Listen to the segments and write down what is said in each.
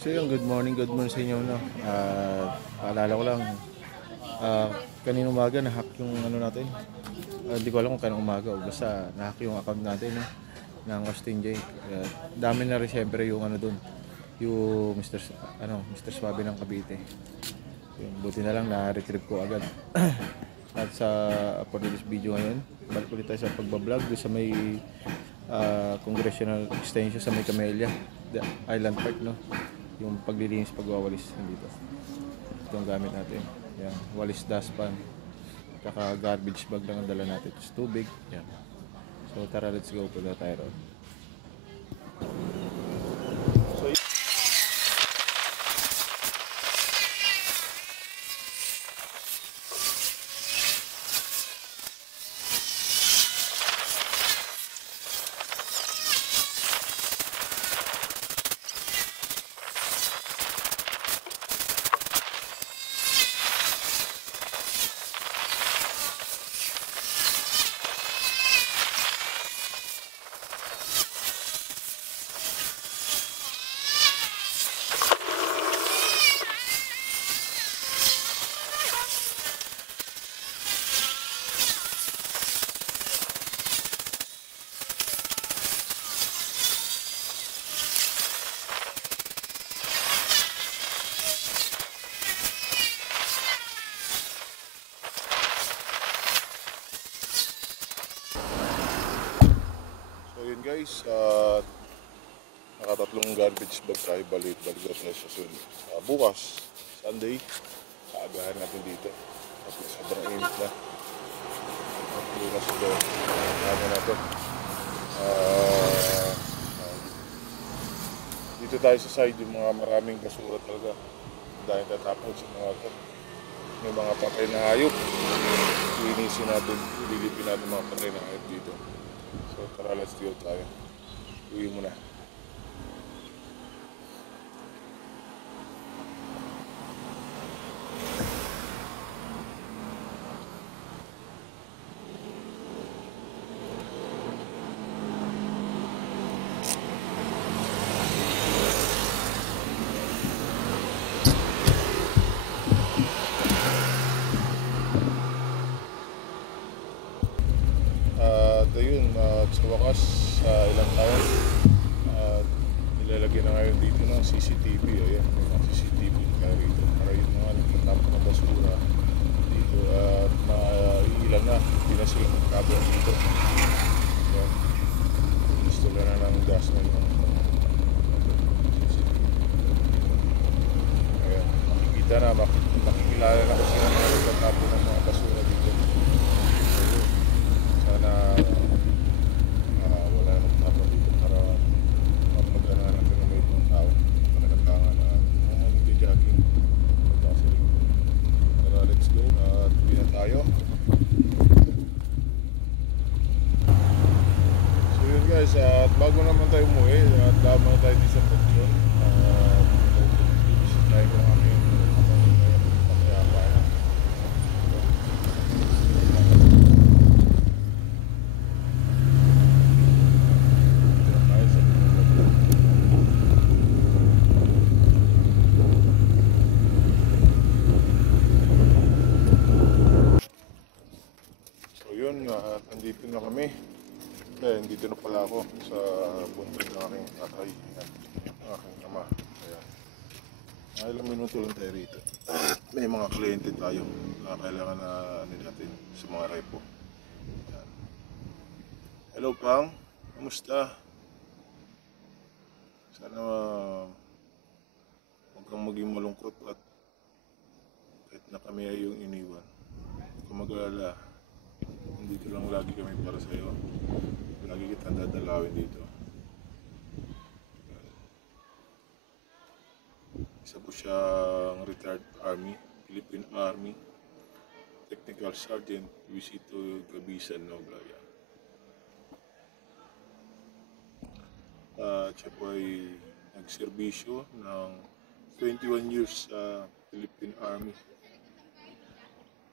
So yun, good morning sa inyo, no? Paalala ko lang, kanina umaga na-hack yung ano natin. Hindi ko alam kung kanina umaga o basta na-hack yung account natin, no? Ng Austin J. Dami na rin syempre yung ano dun, yung Mr. Swabe ng Cavite. Yun, buti na lang na-retrieve ko agad. At sa for this video ngayon, balik ulit tayo sa pagbablog doon sa may congressional extension sa may Camellia, the Island Park, no? Yung paglilinis, pagwawalis nandito. Ito ang gamit natin. Yan, walis dustpan. Tsaka garbage bag lang ang dala natin. It's too big. Yan. So tara, let's go. Punta tayo ron. So yun guys, nakatatlong garbage bag tayo, balik na tayo sa sunod. Bukas, Sunday, aagahan natin dito. Tapos sobrang init na. Bukas ito, ano na ito. Dito tayo sa side, yung mga maraming basura talaga. Dahil tatapon sa mga ito. May mga patay na hayop. Linisin natin, lilipin natin mga patay na hayop dito. So tara, let's go tayo. Uwi muna. Ayun, sa wakas, ilang taon, nilalagyan na ngayon dito ng CCTV. Ayan, may mga CCTV kaya rito para yung mga nagtatapon ng basura dito at maiilan na, hindi na sila magkabon dito. Ayan, gusto na ng gas na yung CCTV. Ayan, makikita na, makikilala na kasi na nagtatapon ng mga basura dito. Sana wala nang tapon dito para mapagana natin ng may ibang tao para nagkangan na nagja-jogging pero let's go at uwi na tayo. So yun guys, at bago naman tayo umuwi at laban na tayo dito sa Pagson, visit tayo ng aking pagkayapayan. Nandito na kami. Nandito na pala ako sa bundok ng aking tatay. Ang aking ama. Ayan. Ilang minuto lang tayo rito. May mga kliyente tayo na kailangan na natin sa mga repo. Ayan. Hello Pang, kamusta? Sana huwag kang maging malungkot at kahit na kami ay yung iniwan. Kung mag-alala, dito lang lagi kami para sa iyo. Lagi kitang dadalawin dito. Isa po siyang retired Army, Philippine Army, Technical Sergeant, Visito Gabisan, Nobla. Siya po ay nagserbisyo ng 21 years sa Philippine Army.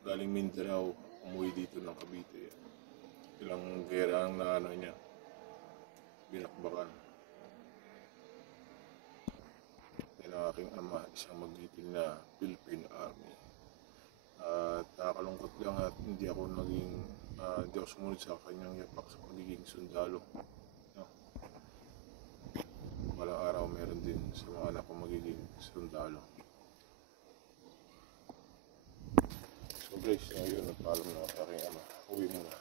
Galing Mindanao, umuwi dito ng Cavite. Ilang gera ang naano niya, binakbakan. aking ama, isang magiting na Philippine Army. At nakakalungkot lang at hindi ako sumunod sa kanyang yapak sa pagiging sundalo. No? Walang araw meron din sa mga anak ko magiging sundalo. So guys, ngayon nagpaalam na sa aking ama. Uwi muna.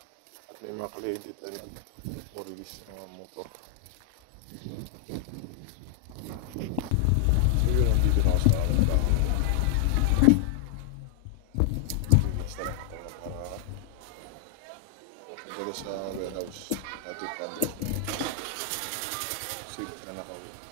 At may mga kliyente tayo nag-release ng mga motor. So yun, nandito na ako sa aking bahay. Release na lang ito para pagkala sa warehouse. At ito pa. Sige na nakawin.